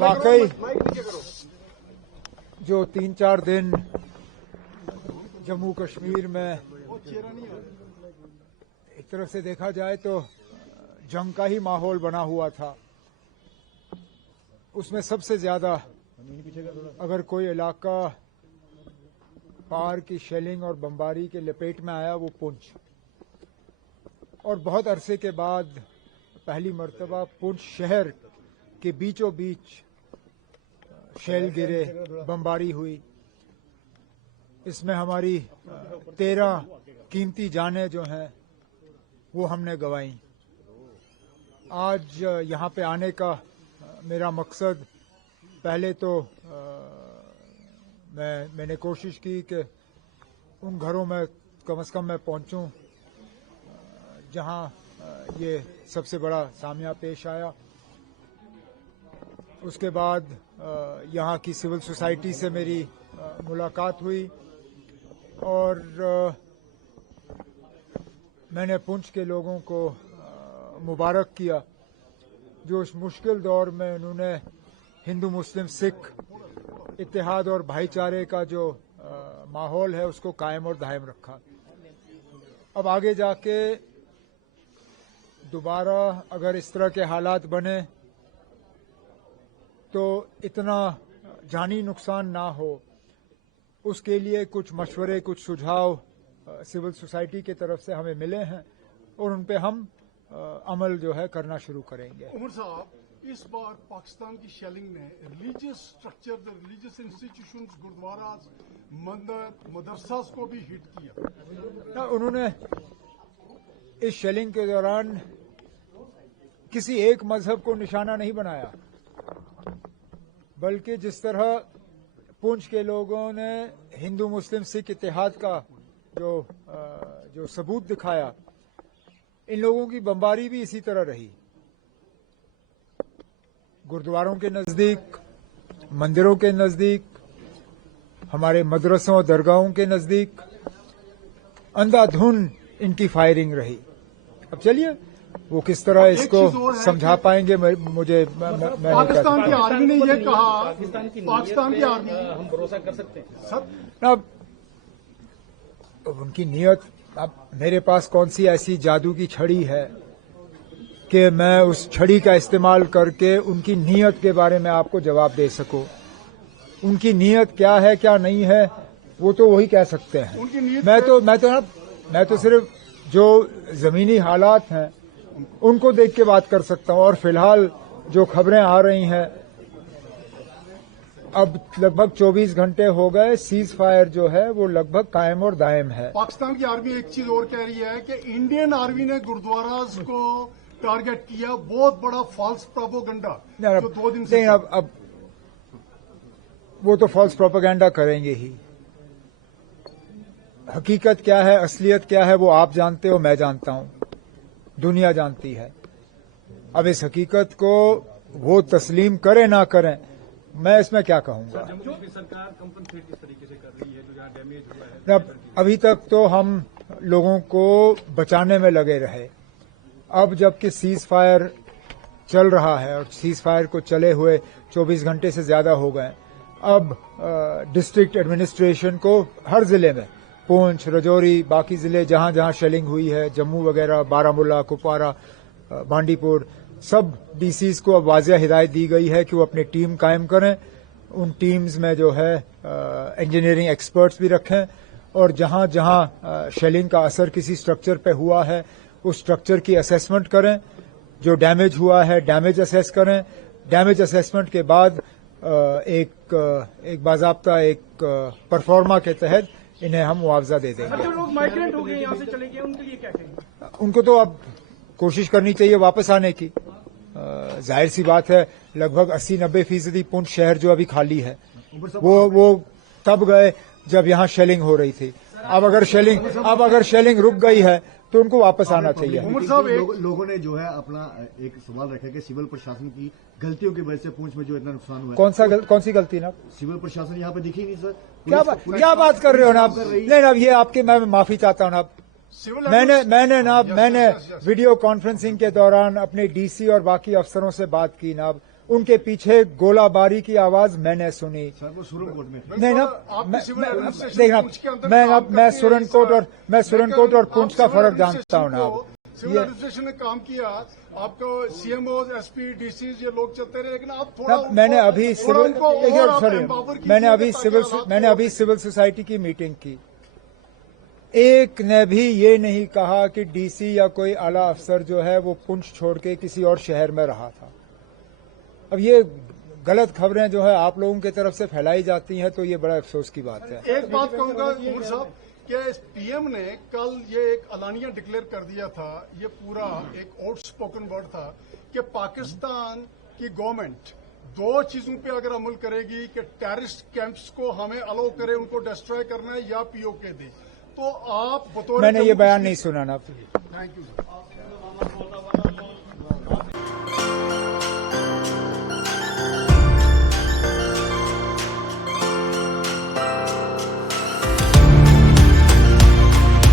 वाकई जो 3-4 दिन जम्मू कश्मीर में एक तरफ से देखा जाए तो जंग का ही माहौल बना हुआ था, उसमें सबसे ज्यादा अगर कोई इलाका पार की शेलिंग और बमबारी के लपेट में आया वो पुंछ, और बहुत अरसे के बाद पहली मर्तबा पुंछ शहर के बीचों बीच शेल गिरे, बमबारी हुई। इसमें हमारी 13 कीमती जानें जो हैं वो हमने गंवाई। आज यहाँ पे आने का मेरा मकसद, पहले तो मैंने कोशिश की कि उन घरों में कम से कम मैं पहुंचूं जहां ये सबसे बड़ा सामया पेश आया। उसके बाद यहाँ की सिविल सोसाइटी से मेरी मुलाकात हुई और मैंने पुंछ के लोगों को मुबारक किया जो इस मुश्किल दौर में उन्होंने हिंदू मुस्लिम सिख इत्तेहाद और भाईचारे का जो माहौल है उसको कायम और दायम रखा। अब आगे जाके दोबारा अगर इस तरह के हालात बने तो इतना जानी नुकसान ना हो, उसके लिए कुछ मशवरे, कुछ सुझाव सिविल सोसाइटी की तरफ से हमें मिले हैं और उन पे हम अमल जो है करना शुरू करेंगे। उमर साहब, इस बार पाकिस्तान की शेलिंग ने रिलीजियस स्ट्रक्चर, रिलीजियस इंस्टीट्यूशंस, गुरुद्वारास, मंदिर, मदरसास को भी हिट किया। उन्होंने इस शेलिंग के दौरान किसी एक मजहब को निशाना नहीं बनाया, बल्कि जिस तरह पुंछ के लोगों ने हिंदू मुस्लिम सिख इत्तेहाद का जो सबूत दिखाया, इन लोगों की बमबारी भी इसी तरह रही। गुरुद्वारों के नजदीक, मंदिरों के नजदीक, हमारे मदरसों और दरगाहों के नजदीक अंधाधुंध इनकी फायरिंग रही। अब चलिए वो किस तरह इसको समझा पाएंगे, मुझे पाकिस्तान की आर्मी ने यह कहा, पाकिस्तान की आर्मी हम भरोसा कर सकते हैं। अब उनकी नीयत, अब मेरे पास कौन सी ऐसी जादू की छड़ी है कि मैं उस छड़ी का इस्तेमाल करके उनकी नीयत के बारे में आपको जवाब दे सकूं। उनकी नीयत क्या है क्या नहीं है वो तो वही कह सकते हैं। मैं तो सिर्फ जो जमीनी हालात हैं उनको देख के बात कर सकता हूं। और फिलहाल जो खबरें आ रही हैं, अब लगभग 24 घंटे हो गए, सीज फायर जो है वो लगभग कायम और दायम है। पाकिस्तान की आर्मी एक चीज और कह रही है कि इंडियन आर्मी ने गुरुद्वारास को टारगेट किया, बहुत बड़ा फॉल्स प्रोपेगेंडा जो 2 दिन से। अब वो तो फॉल्स प्रोपेगेंडा करेंगे ही। हकीकत क्या है, असलियत क्या है वो आप जानते हो, मैं जानता हूं, दुनिया जानती है। अब इस हकीकत को वो तस्लीम करें ना करें, मैं इसमें क्या कहूंगा। सरकार कंपनसेट किस तरीके से कर रही है जो जहां डैमेज हुआ है? अभी तक तो हम लोगों को बचाने में लगे रहे। अब जबकि सीज फायर चल रहा है और सीज फायर को चले हुए 24 घंटे से ज्यादा हो गए, अब डिस्ट्रिक्ट एडमिनिस्ट्रेशन को हर जिले में, पुंछ, रजौरी, बाकी जिले जहां जहां शेलिंग हुई है, जम्मू वगैरह, बारामूला, कुपवारा, बांडीपुर, सब डीसीज को अब वाज़िया हिदायत दी गई है कि वो अपनी टीम कायम करें। उन टीम्स में जो है इंजीनियरिंग एक्सपर्ट्स भी रखें और जहां जहां शेलिंग का असर किसी स्ट्रक्चर पे हुआ है उस स्ट्रक्चर की असेसमेंट करें। जो डैमेज हुआ है डैमेज असेस करें। डैमेज असेसमेंट के बाद एक बाज़ाब्ता एक परफॉर्मा के तहत इन्हें हम मुआवजा दे देंगे। जो लोग माइग्रेंट हो गए, यहाँ से चले गए, उनके लिए क्या कहेंगे? उनको तो अब कोशिश करनी चाहिए वापस आने की। जाहिर सी बात है, लगभग 80-90% पुंछ शहर जो अभी खाली है वो तब गए जब यहाँ शेलिंग हो रही थी। अब अगर शेलिंग रुक गई है तो उनको वापस आना चाहिए। उमर साहब, लोगों ने जो है अपना एक सवाल रखा कि सिविल प्रशासन की गलतियों की वजह से पुंछ में जो इतना नुकसान हुआ है। कौन सी गलती ना? सिविल प्रशासन यहाँ पे दिखी नहीं सर। क्या बात कर रहे हो ना आप? नहीं, अब ये आपके, मैं माफी चाहता हूँ ना, सिविल मैंने वीडियो कॉन्फ्रेंसिंग के दौरान अपने डीसी और बाकी अफसरों से बात की जनाब, उनके पीछे गोलाबारी की आवाज मैंने सुनी। सर वो सुप्रीम कोर्ट में नहीं ना, मैं सुरनकोट और पुंछ का फर्क जानता हूँ ना। सिविल एडमिनिस्ट्रेशन ने काम किया, आपको सीएमओ, एसपी, डीसी ये लोग चलते रहे, लेकिन आप थोड़ा मैंने अभी मैंने अभी सिविल सोसाइटी की मीटिंग की, एक ने भी ये नहीं कहा कि डीसी या कोई आला अफसर जो है वो पुंछ छोड़ के किसी और शहर में रहा था। अब ये गलत खबरें जो है आप लोगों की तरफ से फैलाई जाती हैं, तो ये बड़ा अफसोस की बात है। एक बात कहूंगा उमर साहब कि पीएम ने कल ये एक अलानिया डिक्लेयर कर दिया था, ये पूरा एक आउट स्पोकन वर्ड था कि पाकिस्तान की गवर्नमेंट दो चीजों पे अगर अमल करेगी कि टेररिस्ट कैंप्स को हमें अलाउ करे, उनको डिस्ट्रॉय करना है या पीओके दे, तो आप बतौर मैंने ये बयान नहीं सुना ना। Thank you sir.